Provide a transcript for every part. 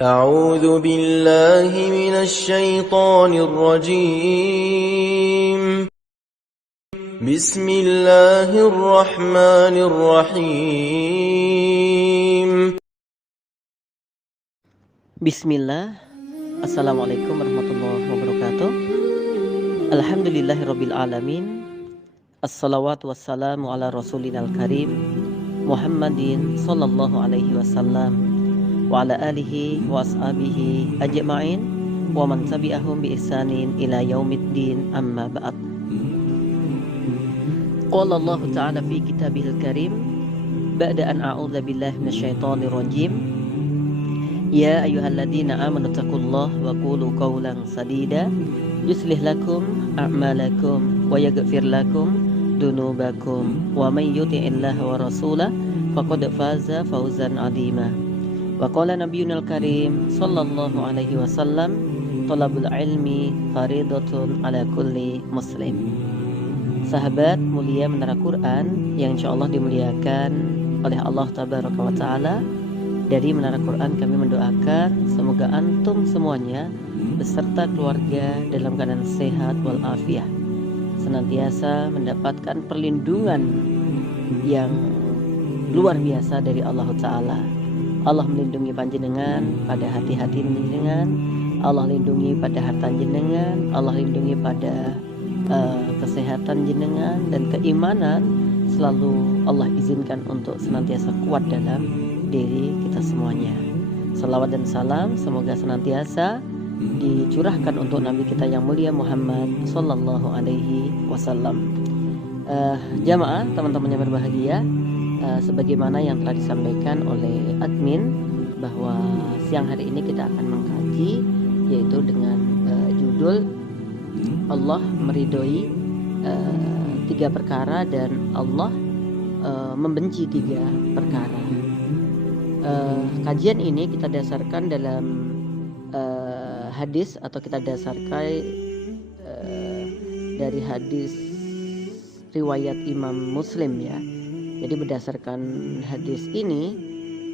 أعوذ بالله من الشيطان الرجيم بسم الله الرحمن الرحيم Bismillah. Assalamualaikum warahmatullahi wabarakatuh. Alhamdulillahirabbil alamin. Assalawatu wassalamu ala rasulina karim Muhammadin sallallahu alaihi wasallam wa ala alihi wa ashabihi ajma'in wa man tabi'ahum bi ihsanin ila yaumiddin, amma ba'd. Qala Allah ta'ala fi kitabihil karim ba'da an a'udzu billahi minasyaitonir rajim. Ya ayyuhalladzina amanu taqullaha wa qulu qawlan sadida yuslih lakum a'malakum wa yaghfir lakum dunubakum wa may yuti'illaha wa rasulahu faqad faza fawzan 'azima. Wa qala nabiyyunal karim sallallahu alaihi wasallam, talabul ilmi faridatun ala kulli muslim. Sahabat mulia menara Quran yang insyaallah dimuliakan oleh Allah tabaraka wa taala, dari Menara Quran kami mendoakan semoga antum semuanya beserta keluarga dalam keadaan sehat walafiat, senantiasa mendapatkan perlindungan yang luar biasa dari Allah Ta'ala. Allah melindungi panjenengan pada hati-hati jenengan, Allah lindungi pada harta jenengan, Allah lindungi pada kesehatan jenengan, dan keimanan selalu Allah izinkan untuk senantiasa kuat dalam diri kita semuanya. Salawat dan salam semoga senantiasa dicurahkan untuk Nabi kita yang mulia Muhammad sallallahu alaihi wasallam. Jamaah, teman-teman yang berbahagia, sebagaimana yang telah disampaikan oleh admin bahwa siang hari ini kita akan mengkaji, yaitu dengan judul Allah meridhoi 3 perkara dan Allah membenci 3 perkara. Kajian ini kita dasarkan dalam hadis, atau kita dasarkan dari hadis riwayat Imam Muslim ya. Jadi berdasarkan hadis ini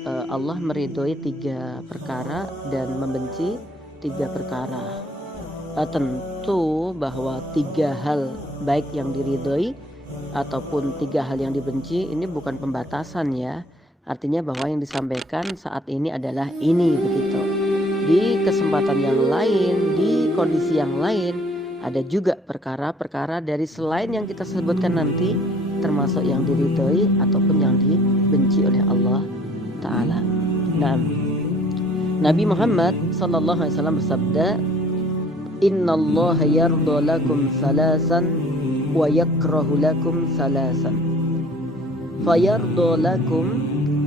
Allah meridhoi 3 perkara dan membenci 3 perkara. Tentu bahwa 3 hal baik yang diridhoi ataupun 3 hal yang dibenci ini bukan pembatasan ya. Artinya bahwa yang disampaikan saat ini adalah ini, begitu. Di kesempatan yang lain, di kondisi yang lain, ada juga perkara-perkara dari selain yang kita sebutkan nanti, termasuk yang diridhoi ataupun yang dibenci oleh Allah Ta'ala. Nah, Nabi Muhammad sallallahu alaihi wasallam bersabda, "Innallaha yardha lakum salasan wa yakrahu lakum salasan. Fayardha lakum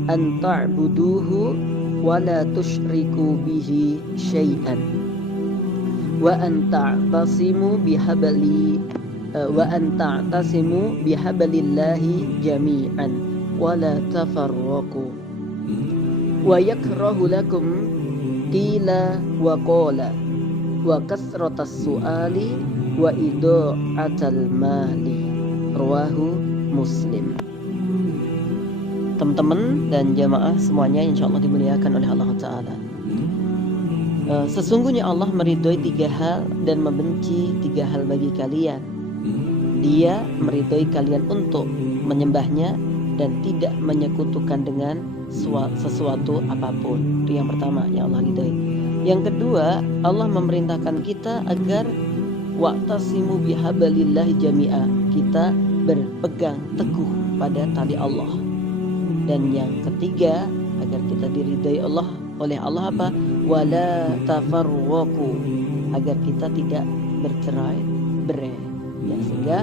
an ta'buduhu wa la tusyriku bihi syai'an wa an ta'tasimu bihablillahi jami'an wa la tafarraqu wa yakrahu lakum qila wa qala wa kasratas su'ali wa ida'atal mali." Rawahu Muslim. Teman-teman dan jamaah semuanya insyaallah dimuliakan oleh Allah Ta'ala. Sesungguhnya Allah meridhoi 3 hal dan membenci 3 hal bagi kalian. Dia meridhoi kalian untuk menyembahnya dan tidak menyekutukan dengan sesuatu apapun. Itu yang pertama yang Allah ridhoi. Yang kedua, Allah memerintahkan kita agar wa'tasimu bihablillahi jami'a, kita berpegang teguh pada tali Allah. Dan yang ketiga, agar kita diridhai Allah oleh Allah apa? Wala tafarraqu, agar kita tidak bercerai-berai. Ya, sehingga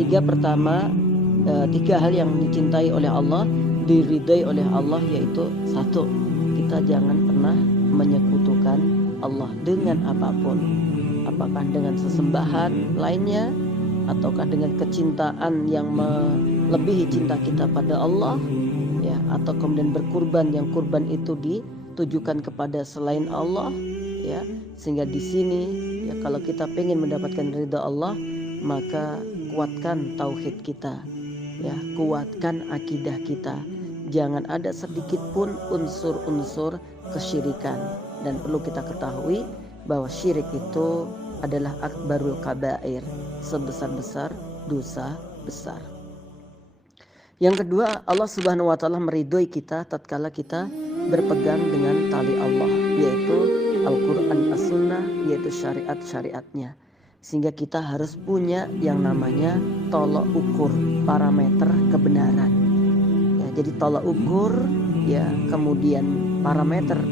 3 hal yang dicintai oleh Allah, diridhai oleh Allah, yaitu 1, kita jangan pernah menyekutukan Allah dengan apapun. Apakah dengan sesembahan lainnya, ataukah dengan kecintaan yang melebihi cinta kita pada Allah, ya, atau kemudian berkurban yang kurban itu ditujukan kepada selain Allah, ya. Sehingga di sini ya, kalau kita pengen mendapatkan ridha Allah, maka kuatkan tauhid kita, ya, kuatkan akidah kita, jangan ada sedikit pun unsur-unsur kesyirikan. Dan perlu kita ketahui bahwa syirik itu adalah akbarul kabair, sebesar-besar dosa besar. Yang kedua, Allah Subhanahu wa taala meridhoi kita tatkala kita berpegang dengan tali Allah, yaitu Al-Qur'an, As-Sunnah, yaitu syariat-syariatnya. Sehingga kita harus punya yang namanya tolok ukur, parameter kebenaran. Ya, jadi tolok ukur ya, kemudian parameter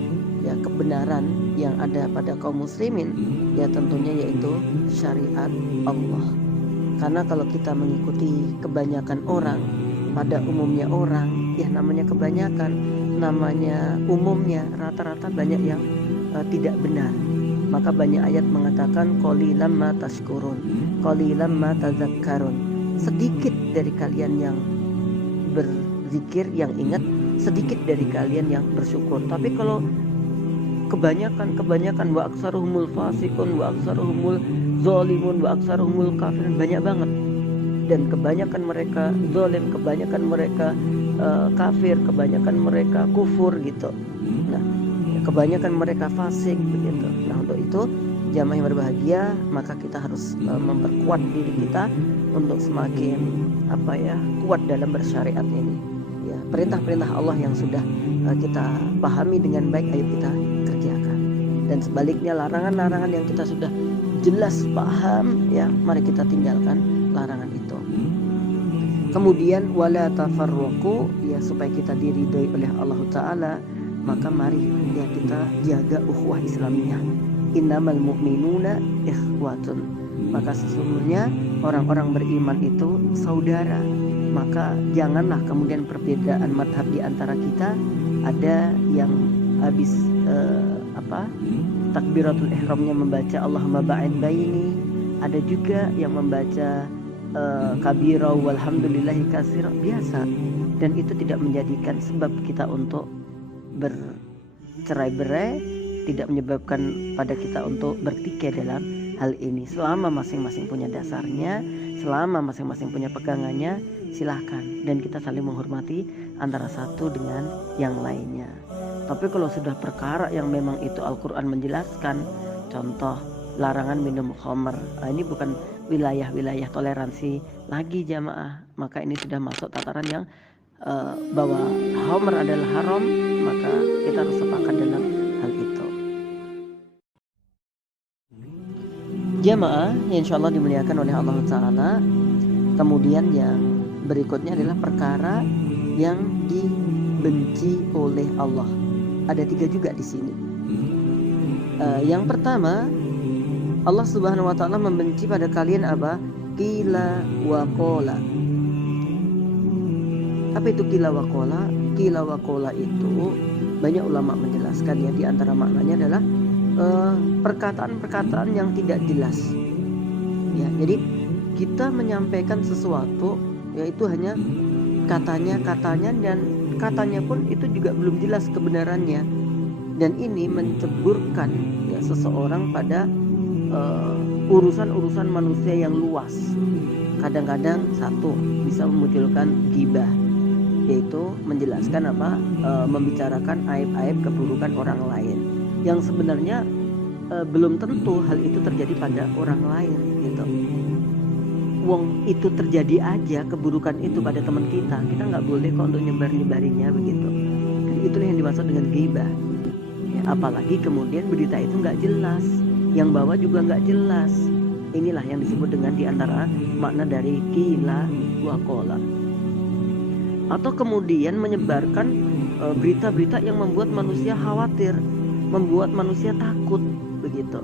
ya kebenaran yang ada pada kaum muslimin ya tentunya yaitu syariat Allah. Karena kalau kita mengikuti kebanyakan orang, pada umumnya orang, ya namanya kebanyakan, namanya umumnya, rata-rata banyak yang tidak benar. Maka banyak ayat mengatakan qalilan ma tashkurun, qalilan ma tadzakkarun. Sedikit dari kalian yang berzikir, yang ingat, sedikit dari kalian yang bersyukur. Tapi kalau kebanyakan wa aksaruhumul fasikun wa aksaruhumul zalimun wa aksaruhumul kafirun, banyak banget. Dan kebanyakan mereka zalim, kebanyakan mereka kafir, kebanyakan mereka kufur gitu. Nah, kebanyakan mereka fasik begitu. Nah, untuk itu jamaah yang berbahagia, maka kita harus memperkuat diri kita untuk semakin kuat dalam bersyariat ini. Ya, perintah-perintah Allah yang sudah kita pahami dengan baik, ayo kita kerjakan. Dan sebaliknya larangan-larangan yang kita sudah jelas paham, ya mari kita tinggalkan larangan itu. Kemudian wala tafarruqu, ya supaya kita diridhoi oleh Allah Ta'ala, maka mari ya kita jaga ukhuwah Islamiyah. Innamal mu'minuna ikhwatun, maka sesungguhnya orang-orang beriman itu saudara. Maka janganlah kemudian perbedaan madhab di antara kita. Ada yang habis takbiratul ihramnya membaca Allahumma ba'id baini, ada juga yang membaca kabira walhamdulillahi katsira, biasa. Dan itu tidak menjadikan sebab kita untuk bercerai-berai, tidak menyebabkan pada kita untuk bertikai dalam hal ini. Selama masing-masing punya dasarnya, selama masing-masing punya pegangannya, silahkan. Dan kita saling menghormati antara satu dengan yang lainnya. Tapi kalau sudah perkara yang memang itu Al-Quran menjelaskan, contoh larangan minum khamr, ini bukan wilayah-wilayah toleransi lagi jamaah, maka ini sudah masuk tataran yang bahwa khamr adalah haram, maka kita harus sepakat dalam hal itu. Jamaah yang insya Allah dimuliakan oleh Allah Ta'ala. Kemudian yang berikutnya adalah perkara yang dibenci oleh Allah. Ada 3 juga di sini. Yang pertama, Allah Subhanahu wa taala membenci pada kalian apa? Qila wa qala. Apa itu qila wa qala? Qila wa qala itu banyak ulama menjelaskan ya, di antara maknanya adalah perkataan-perkataan yang tidak jelas. Ya, jadi kita menyampaikan sesuatu yaitu hanya katanya dan katanya pun itu juga belum jelas kebenarannya. Dan ini menceburkan ya seseorang pada urusan-urusan manusia yang luas. Kadang-kadang satu bisa memunculkan ghibah, yaitu menjelaskan membicarakan aib-aib keburukan orang lain yang sebenarnya belum tentu hal itu terjadi pada orang lain gitu. Wong itu terjadi aja keburukan itu pada teman kita nggak boleh kok untuk nyebar-nyebarinya begitu. Jadi itulah yang dimaksud dengan ghibah. Ya, apalagi kemudian berita itu nggak jelas, yang bawa juga nggak jelas. Inilah yang disebut dengan diantara makna dari qila wa qala. Atau kemudian menyebarkan berita-berita yang membuat manusia khawatir, membuat manusia takut begitu.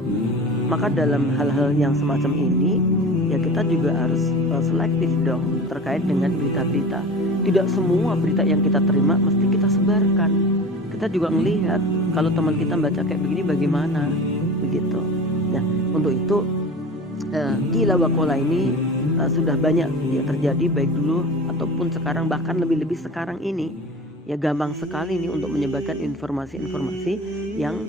Maka dalam hal-hal yang semacam ini ya kita juga harus selektif dong terkait dengan berita-berita. Tidak semua berita yang kita terima mesti kita sebarkan. Kita juga melihat kalau teman kita baca kayak begini bagaimana begitu. Nah, untuk itu qila wa qala ini sudah banyak ya terjadi baik dulu ataupun sekarang, bahkan lebih-lebih sekarang ini ya gampang sekali nih untuk menyebarkan informasi-informasi yang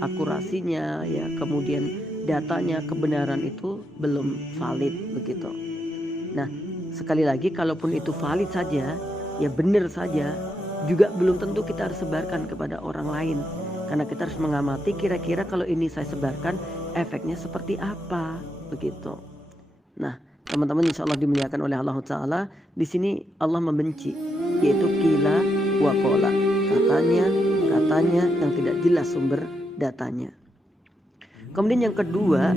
akurasinya ya kemudian datanya kebenaran itu belum valid begitu. Nah, sekali lagi kalaupun itu valid saja ya benar saja, juga belum tentu kita harus sebarkan kepada orang lain, karena kita harus mengamati kira-kira kalau ini saya sebarkan efeknya seperti apa, begitu. Nah, teman-teman, insya Allah dimuliakan oleh Allah Ta'ala, di sini Allah membenci, yaitu kila wa kola, katanya yang tidak jelas sumber datanya. Kemudian yang kedua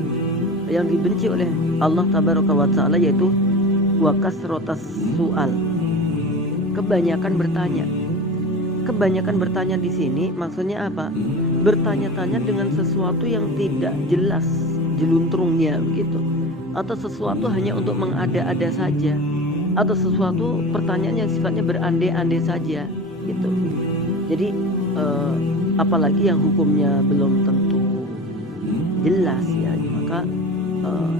yang dibenci oleh Allah Tabaraka wa Ta'ala yaitu wakasrotas su'al, kebanyakan bertanya. Kebanyakan bertanya di sini maksudnya apa? Bertanya-tanya dengan sesuatu yang tidak jelas jeluntrungnya begitu, atau sesuatu hanya untuk mengada-ada saja, atau sesuatu pertanyaan yang sifatnya berandai-andai saja gitu. Jadi apalagi yang hukumnya belum tentu jelas ya, maka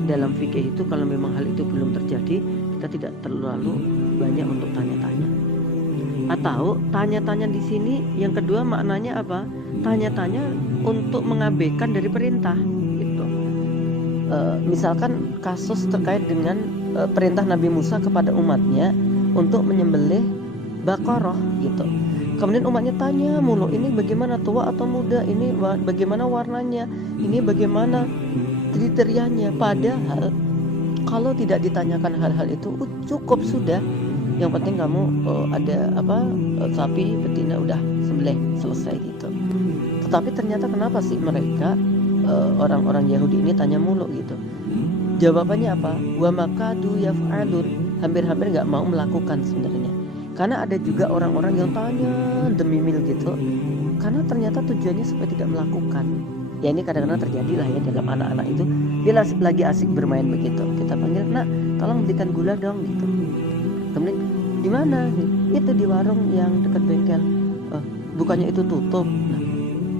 dalam fikih itu kalau memang hal itu belum terjadi, kita tidak terlalu banyak untuk tanya-tanya. Atau tanya-tanya di sini yang kedua maknanya apa? Tanya-tanya untuk mengabaikan dari perintah gitu. Misalkan kasus terkait dengan perintah Nabi Musa kepada umatnya untuk menyembelih Baqarah gitu. Kemudian umatnya tanya mulu, ini bagaimana, tua atau muda, ini bagaimana warnanya, ini bagaimana kriterianya. Padahal kalau tidak ditanyakan hal-hal itu cukup sudah. Yang penting kamu ada sapi betina udah sembelih, selesai gitu. Tetapi ternyata kenapa sih mereka orang-orang Yahudi ini tanya mulu gitu? Jawabannya apa? Wa makadu yaf'alun, hampir-hampir nggak mau melakukan sebenarnya. Karena ada juga orang-orang yang tanya demi mil gitu, karena ternyata tujuannya supaya tidak melakukan. Ya ini kadang-kadang terjadi lah ya dalam anak-anak itu, dia lagi asik bermain begitu, kita panggil, nak tolong belikan gula dong gitu. Kemudian di mana? Itu di warung yang dekat bengkel. Bukannya itu tutup. Nah,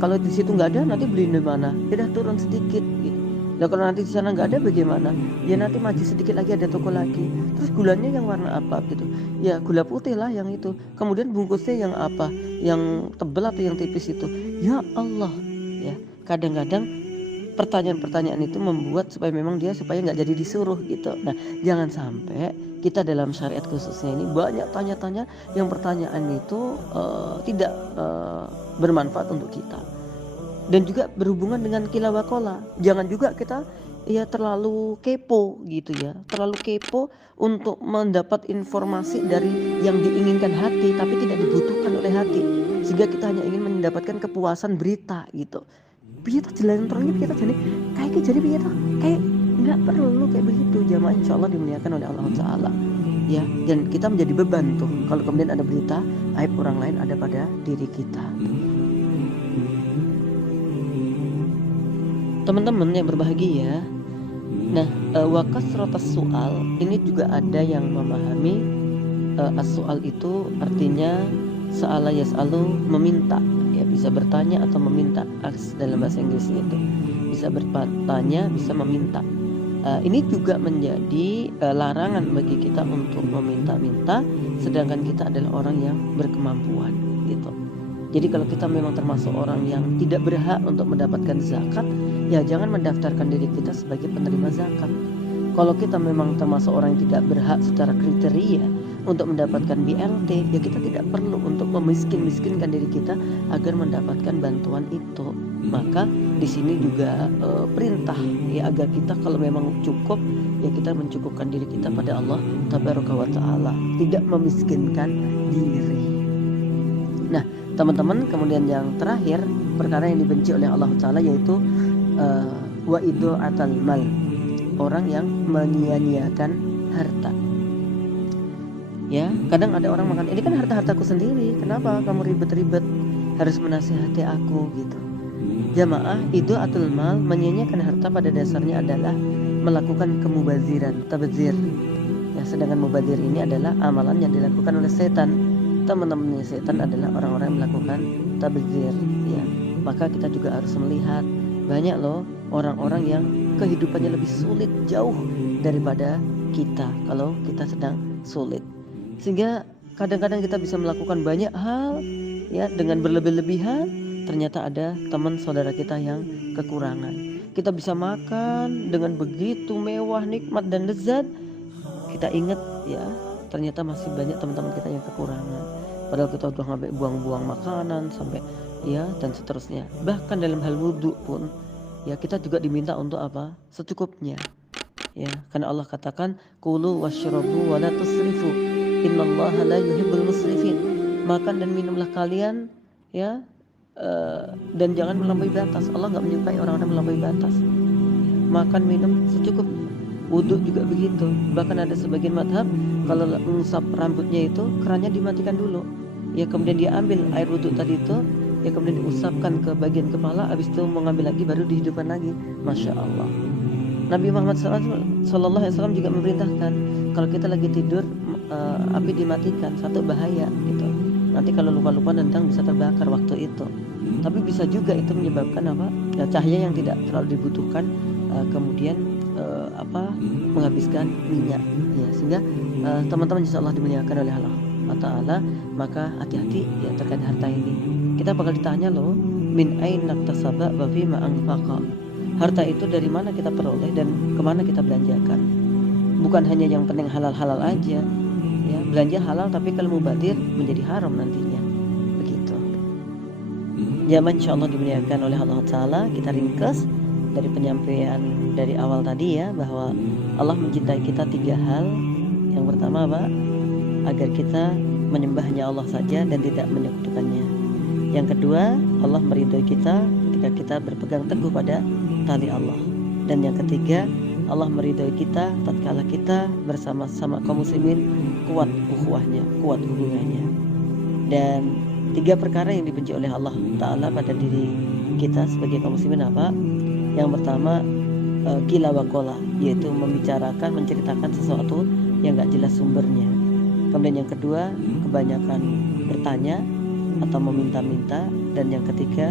kalau di situ nggak ada, nanti beli di mana? Udah turun sedikit. Gitu. Nah kalau nanti di sana nggak ada bagaimana? Ya nanti maju sedikit lagi ada toko lagi. Terus gulanya yang warna apa gitu? Ya gula putih lah yang itu. Kemudian bungkusnya yang apa? Yang tebal atau yang tipis itu? Ya Allah, ya kadang-kadang pertanyaan-pertanyaan itu membuat supaya memang dia supaya nggak jadi disuruh gitu. Nah jangan sampai kita dalam syariat khususnya ini banyak tanya-tanya yang pertanyaan itu tidak bermanfaat untuk kita. Dan juga berhubungan dengan kilawakola, jangan juga kita ya terlalu kepo gitu ya, terlalu kepo untuk mendapat informasi dari yang diinginkan hati tapi tidak dibutuhkan oleh hati, sehingga kita hanya ingin mendapatkan kepuasan berita gitu. Piye ta jalan terangnya, piye ta jane jadi piye ta, kayak nggak perlu kayak begitu. Jamaah insyaallah dimuliakan oleh Allah Ta'ala ya, dan kita menjadi beban tuh kalau kemudian ada berita aib orang lain ada pada diri kita. Teman-teman yang berbahagia, nah wakasrotas soal ini juga ada yang memahami as-soal itu artinya sa'ala yas'alu, meminta ya, bisa bertanya atau meminta. Dalam bahasa Inggrisnya itu bisa bertanya, bisa meminta. Ini juga menjadi larangan bagi kita untuk meminta-minta sedangkan kita adalah orang yang berkemampuan gitu. Jadi kalau kita memang termasuk orang yang tidak berhak untuk mendapatkan zakat, ya jangan mendaftarkan diri kita sebagai penerima zakat. Kalau kita memang termasuk orang yang tidak berhak secara kriteria untuk mendapatkan BLT, ya kita tidak perlu untuk memiskin-miskinkan diri kita agar mendapatkan bantuan itu. Maka di sini juga perintah ya agar kita kalau memang cukup, ya kita mencukupkan diri kita pada Allah Tabaraka wa Ta'ala, tidak memiskinkan diri. Nah teman-teman, kemudian yang terakhir perkara yang dibenci oleh Allah Ta'ala yaitu wa idha'atal mal, orang yang menyia-nyiakan harta. Ya, kadang ada orang makan, ini kan harta-hartaku sendiri, kenapa kamu ribet-ribet harus menasihati aku gitu. Jamaah, idha'atul mal, menyia-nyiakan harta pada dasarnya adalah melakukan kemubaziran, tabdzir. Ya, sedangkan mubazir ini adalah amalan yang dilakukan oleh setan. Teman-temannya setan adalah orang-orang yang melakukan tabdzir ya. Maka kita juga harus melihat banyak loh orang-orang yang kehidupannya lebih sulit jauh daripada kita kalau kita sedang sulit, sehingga kadang-kadang kita bisa melakukan banyak hal ya dengan berlebih-lebihan. Ternyata ada teman saudara kita yang kekurangan. Kita bisa makan dengan begitu mewah, nikmat dan lezat. Kita ingat ya, ternyata masih banyak teman-teman kita yang kekurangan. padahal kita udah sampai buang-buang makanan sampai ya dan seterusnya. Bahkan dalam hal wudhu pun ya kita juga diminta untuk apa? Secukupnya. Ya, karena Allah katakan kulu washrabu wa la tusrifu innallaha la yuhibbul musrifin. Makan dan minumlah kalian ya dan jangan melampaui batas. Allah nggak menyukai orang-orang melampaui batas. Makan minum secukupnya. Wudhu juga begitu. Bahkan ada sebagian madhab kalau mengusap rambutnya itu kerannya dimatikan dulu. Ya kemudian dia ambil air wudhu tadi itu, ya kemudian diusapkan ke bagian kepala, habis itu mengambil lagi baru dihidupkan lagi. Masya Allah. Nabi Muhammad SAW juga memerintahkan kalau kita lagi tidur api dimatikan, satu bahaya gitu. Nanti kalau lupa-lupa nendang bisa terbakar waktu itu. Tapi bisa juga itu menyebabkan apa? Ya, cahaya yang tidak terlalu dibutuhkan kemudian menghabiskan minyak. Ya, sehingga teman-teman insyaallah dimuliakan oleh Allah Ta'ala, maka hati-hati ya terkait harta ini. Kita bakal ditanya loh, min aina iktasaba wa fima anfaqa. Harta itu dari mana kita peroleh dan kemana kita belanjakan. Bukan hanya yang penting halal-halal aja ya, belanja halal tapi kalau mubadzir menjadi haram nantinya begitu ya. Insyaallah dimuliakan oleh Allah Ta'ala. Kita ringkas dari penyampaian dari awal tadi ya, bahwa Allah mencintai kita 3 hal. Yang pertama apa? Agar kita menyembah hanya Allah saja dan tidak menyekutukannya. Yang kedua, Allah meridhoi kita ketika kita berpegang teguh pada tali Allah. Dan yang ketiga, Allah meridhoi kita tatkala kita bersama-sama kaum muslimin kuat ukhuwahnya, kuat hubungannya. Dan 3 perkara yang dibenci oleh Allah Ta'ala pada diri kita sebagai kaum muslimin apa? Yang pertama, qila wa qala, yaitu membicarakan, menceritakan sesuatu yang gak jelas sumbernya. Kemudian yang kedua, kebanyakan bertanya atau meminta-minta. Dan yang ketiga,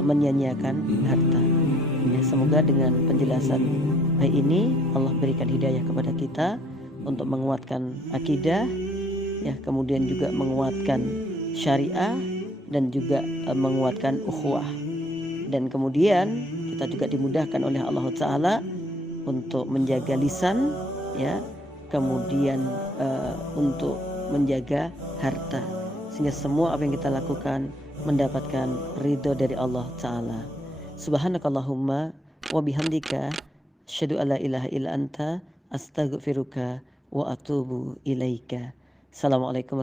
menyia-nyiakan harta. Ya, semoga dengan penjelasan ini Allah berikan hidayah kepada kita untuk menguatkan akidah ya, kemudian juga menguatkan syariah dan juga menguatkan ukhuwah. Dan kemudian kita juga dimudahkan oleh Allah Ta'ala untuk menjaga lisan ya, kemudian untuk menjaga harta, sehingga semua apa yang kita lakukan mendapatkan ridho dari Allah Ta'ala. Subhanakallahumma wa bihamdika asyhadu alla ilaha illa anta astaghfiruka wa atubu ilaika. Assalamualaikum.